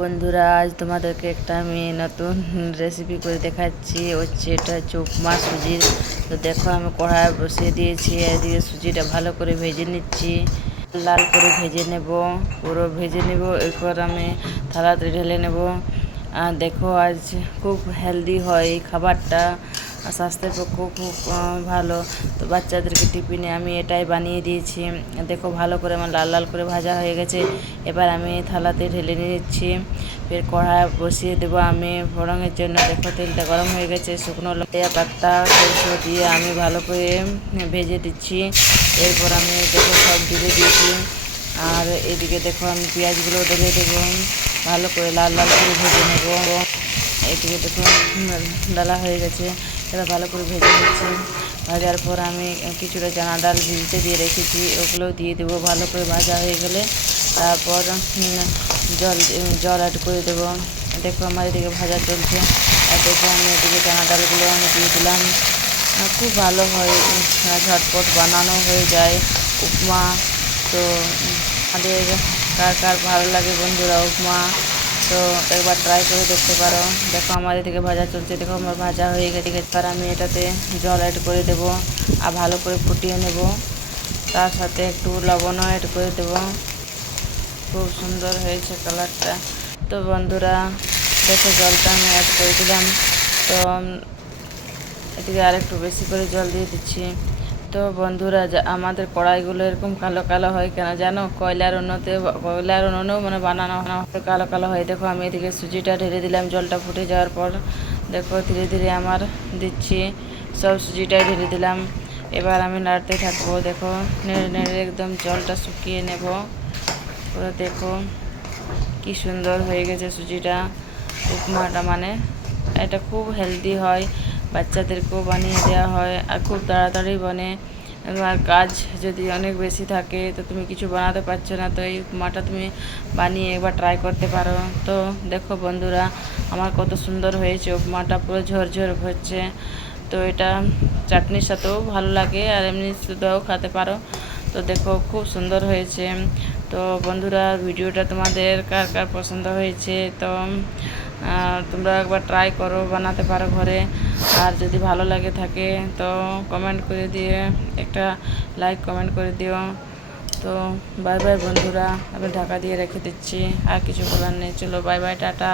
বন্ধুরা, আজ তোমাদেরকে একটা আমি নতুন রেসিপি করে দেখাচ্ছি। এটা হচ্ছে উপমা সুজির। তো দেখো, আমি কড়াই বসিয়ে দিয়েছি, এদিকে সুজিটা ভালো করে ভেজে নিচ্ছি। লাল করে ভেজে নেব, পুরো ভেজে নেব। এরপর আমি থালাতে ঢেলে নেব। দেখো, আজ খুব হেলদি হয় এই খাবারটা, স্বাস্থ্যের পক্ষেও খুব ভালো। তো বাচ্চাদেরকে টিফিনে আমি এটাই বানিয়ে দিয়েছি। দেখো, ভালো করে আমার লাল লাল করে ভাজা হয়ে গেছে। এবার আমি থালাতে ঢেলে নিচ্ছি। ফের কড়াই বসিয়ে দেবো আমি ফোড়নের জন্য। দেখো, তেলটা গরম হয়ে গেছে। শুকনো লঙ্কা পাতা সরষে দিয়ে আমি ভালো করে ভেজে দিচ্ছি। এরপর আমি দেখো সব ঢেলে দিয়েছি। আর এদিকে দেখো, আমি পেঁয়াজগুলো ঢেলে দেবো, ভালো করে লাল লাল করে ভেজে নেব। এদিকে দেখো ডালা হয়ে গেছে, এবার ভালো করে ভেজে নিচ্ছি। ভাজার পর আমি কিছুটা চানা ডাল ভিজতে দিয়ে রেখেছি, ওগুলোও দিয়ে দেবো। ভালো করে ভাজা হয়ে গেলে তারপর জল অ্যাড করে দেবো। দেখো, আমার এদিকে ভাজা চলছে। আর দেখো, আমি এদিকে চানা ডালগুলো আমি দিয়ে দিলাম। খুব ভালো হয়, ঝটপট বানানো হয়ে যায় উপমা। তো আমাদের কার কার ভালো লাগে বন্ধুরা উপমা, তো একবার ট্রাই করে দেখতে পারো। দেখো, আমার এদিকে ভাজা চলছে। দেখো, আমার ভাজা হয়ে গেছে। এবার আমি এটাতে জল অ্যাড করে দেবো আর ভালো করে ফুটিয়ে নেব। তার সাথে একটু লবণও অ্যাড করে দেবো। খুব সুন্দর হয়েছে কালারটা। তো বন্ধুরা, দেখো, জলটা আমি অ্যাড করে দিলাম। তো এদিকে আর একটু বেশি করে জল দিয়ে দিচ্ছি। তো বন্ধুরা, আমাদের কড়াইগুলো এরকম কালো কালো হয় কেন জানো? কয়লার উনুনেও মানে বানানো হয়, কালো কালো হয়। দেখো, আমি এদিকে সুজিটা ঢেলে দিলাম জলটা ফুটে যাওয়ার পর। দেখো, ধীরে ধীরে আমার দিচ্ছি, সব সুজিটাই ঢেলে দিলাম। এবার আমি নাড়তে থাকবো। দেখো, নেড়ে নেড়ে একদম জলটা শুকিয়ে নেব পুরো। দেখো কি সুন্দর হয়ে গেছে সুজিটা। উপমাটা মানে এটা খুব হেলদি হয়, বাচ্চাদেরকেও বানিয়ে দেওয়া হয় আর খুব তাড়াতাড়ি বনে। আর কাজ যদি অনেক বেশি থাকে, তো তুমি কিছু বানাতে পারছো না, তো এই উপমাটা তুমি বানিয়ে একবার ট্রাই করতে পারো। তো দেখো বন্ধুরা, আমার কত সুন্দর হয়েছে উপমাটা, পুরো ঝরঝর হচ্ছে। তো এটা চাটনির সাথেও ভালো লাগে আর এমনি শুধুও খেতে পারো। তো দেখো, খুব সুন্দর হয়েছে। তো বন্ধুরা, ভিডিওটা তোমাদের কার কার পছন্দ হয়েছে, তো তোমরা একবার ট্রাই করো, বানাতে পারো ঘরে। আর যদি ভালো লাগে থাকে তো কমেন্ট করে দিয়ে একটা লাইক কমেন্ট করে দিও। তো বাই বাই বন্ধুরা, আমি ঢাকা দিয়ে রেখে দিচ্ছি, আর কিছু বলার নেই। চলো বাই বাই, টাটা।